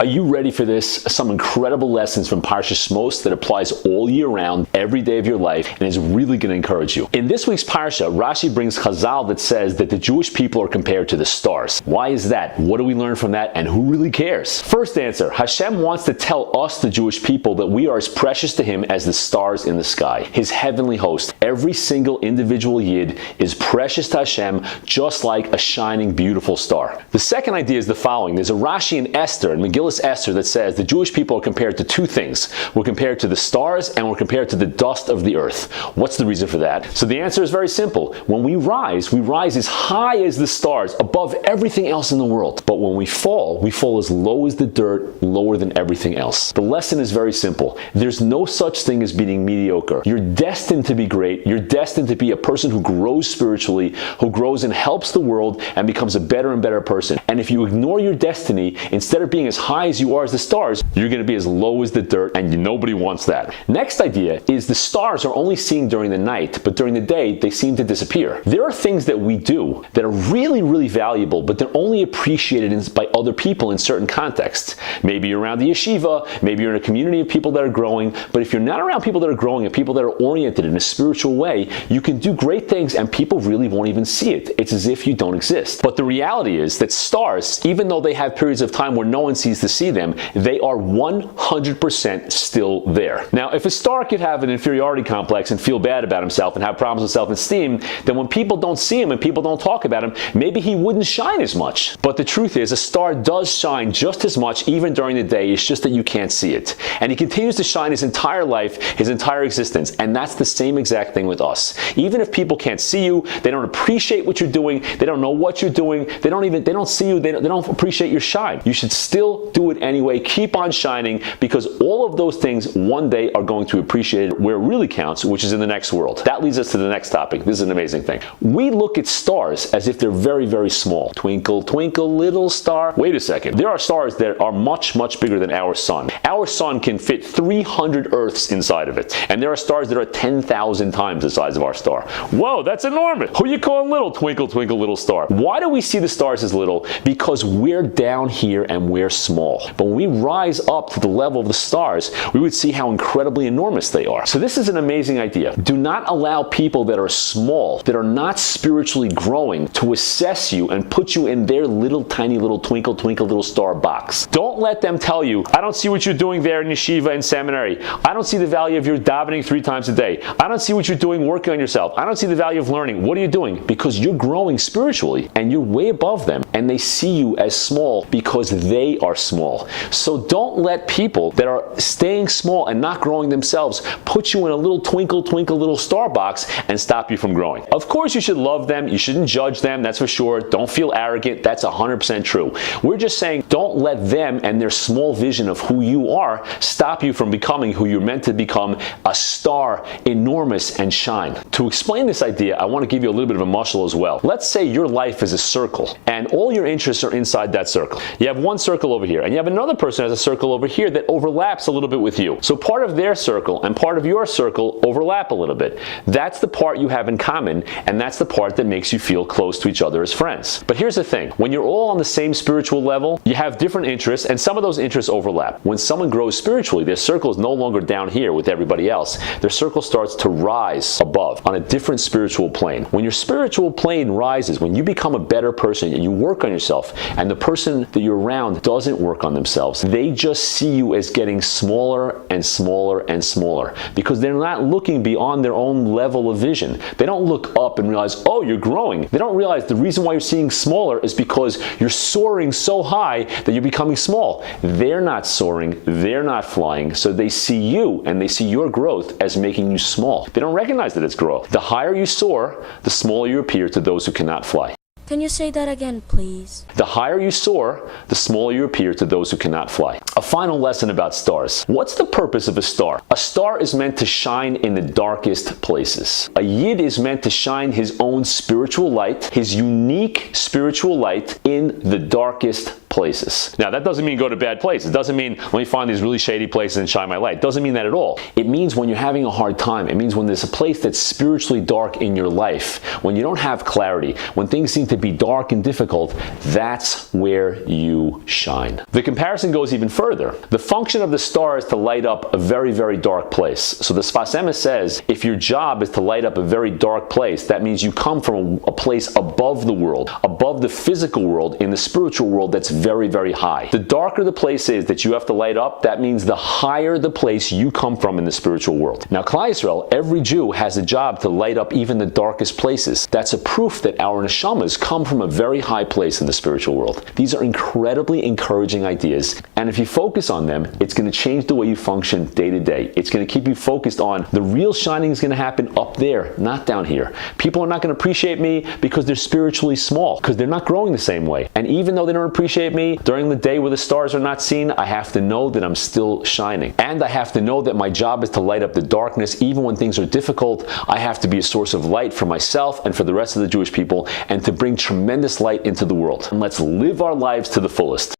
Are you ready for this? Some incredible lessons from Parshas Shemos that applies all year round, every day of your life, and is really going to encourage you. In this week's Parsha, Rashi brings Chazal that says that the Jewish people are compared to the stars. Why is that? What do we learn from that? And who really cares? First answer, Hashem wants to tell us, the Jewish people, that we are as precious to Him as the stars in the sky, His heavenly host. Every single individual Yid is precious to Hashem, just like a shining, beautiful star. The second idea is the following. There's a Rashi in Esther, in Megillah Esther, that says the Jewish people are compared to two things. We're compared to the stars and we're compared to the dust of the earth. What's the reason for that? So the answer is very simple. When we rise as high as the stars, above everything else in the world. But when we fall as low as the dirt, lower than everything else. The lesson is very simple. There's no such thing as being mediocre. You're destined to be great. You're destined to be a person who grows spiritually, who grows and helps the world and becomes a better and better person. And if you ignore your destiny, instead of being as high as you are as the stars, you're going to be as low as the dirt, and nobody wants that. Next idea is the stars are only seen during the night, but during the day, they seem to disappear. There are things that we do that are really, really valuable, but they're only appreciated by other people in certain contexts. Maybe you're around the yeshiva, maybe you're in a community of people that are growing, but if you're not around people that are growing and people that are oriented in a spiritual way, you can do great things and people really won't even see it. It's as if you don't exist. But the reality is that stars, even though they have periods of time where no one sees to see them, they are 100% still there. Now, if a star could have an inferiority complex and feel bad about himself and have problems with self-esteem, then when people don't see him and people don't talk about him, maybe he wouldn't shine as much. But the truth is, a star does shine just as much even during the day. It's just that you can't see it. And he continues to shine his entire life, his entire existence. And that's the same exact thing with us. Even if people can't see you, they don't appreciate what you're doing, they don't know what you're doing, they don't see you, they don't appreciate your shine. You should still do it anyway. Keep on shining, because all of those things one day are going to appreciate it where it really counts, which is in the next world. That leads us to the next topic. This is an amazing thing. We look at stars as if they're very, very small. Twinkle, twinkle, little star. Wait a second. There are stars that are much, much bigger than our sun. Our sun can fit 300 Earths inside of it. And there are stars that are 10,000 times the size of our star. Whoa, that's enormous. Who you calling little? Twinkle, twinkle, little star. Why do we see the stars as little? Because we're down here and we're small. But when we rise up to the level of the stars, we would see how incredibly enormous they are. So this is an amazing idea. Do not allow people that are small, that are not spiritually growing, to assess you and put you in their little tiny little twinkle, twinkle, little star box. Don't let them tell you, I don't see what you're doing there in yeshiva and seminary. I don't see the value of your davening 3 times a day. I don't see what you're doing working on yourself. I don't see the value of learning. What are you doing? Because you're growing spiritually and you're way above them, and they see you as small because they are small. So don't let people that are staying small and not growing themselves put you in a little twinkle, twinkle, little star box and stop you from growing. Of course, you should love them. You shouldn't judge them. That's for sure. Don't feel arrogant. That's 100% true. We're just saying, don't let them and their small vision of who you are stop you from becoming who you're meant to become, a star, enormous, and shine. To explain this idea, I want to give you a little bit of a muscle as well. Let's say your life is a circle and all your interests are inside that circle. You have one circle over here and you have another person who has a circle over here that overlaps a little bit with you. So part of their circle and part of your circle overlap a little bit. That's the part you have in common, and that's the part that makes you feel close to each other as friends. But here's the thing. When you're all on the same spiritual level, you have different interests, and some of those interests overlap. When someone grows spiritually, their circle is no longer down here with everybody else. Their circle starts to rise above on a different spiritual plane. When your spiritual plane rises, when you become a better person and you work on yourself, and the person that you're around doesn't work on themselves, they just see you as getting smaller and smaller and smaller, because they're not looking beyond their own level of vision. They don't look up and realize, oh, you're growing. They don't realize the reason why you're seeing smaller is because you're soaring so high that you're becoming small. They're not soaring, they're not flying, so they see you and they see your growth as making you small. They don't recognize that it's growth. The higher you soar, the smaller you appear to those who cannot fly. Can you say that again, please? The higher you soar, the smaller you appear to those who cannot fly. A final lesson about stars. What's the purpose of a star? A star is meant to shine in the darkest places. A Yid is meant to shine his own spiritual light, his unique spiritual light, in the darkest places. Now, that doesn't mean go to bad places. It doesn't mean let me find these really shady places and shine my light. It doesn't mean that at all. It means when you're having a hard time. It means when there's a place that's spiritually dark in your life, when you don't have clarity, when things seem to could be dark and difficult, that's where you shine. The comparison goes even further. The function of the star is to light up a very, very dark place. So the Sfas Emes says, if your job is to light up a very dark place, that means you come from a place above the world, above the physical world, in the spiritual world that's very, very high. The darker the place is that you have to light up, that means the higher the place you come from in the spiritual world. Now, Klal Yisrael, every Jew has a job to light up even the darkest places. That's a proof that our neshamas come from a very high place in the spiritual world. These are incredibly encouraging ideas, and if you focus on them, it's going to change the way you function day to day. It's going to keep you focused on the real shining is going to happen up there, not down here. People are not going to appreciate me because they're spiritually small, because they're not growing the same way. And even though they don't appreciate me during the day where the stars are not seen, I have to know that I'm still shining. And I have to know that my job is to light up the darkness even when things are difficult. I have to be a source of light for myself and for the rest of the Jewish people, and to bring tremendous light into the world. And let's live our lives to the fullest.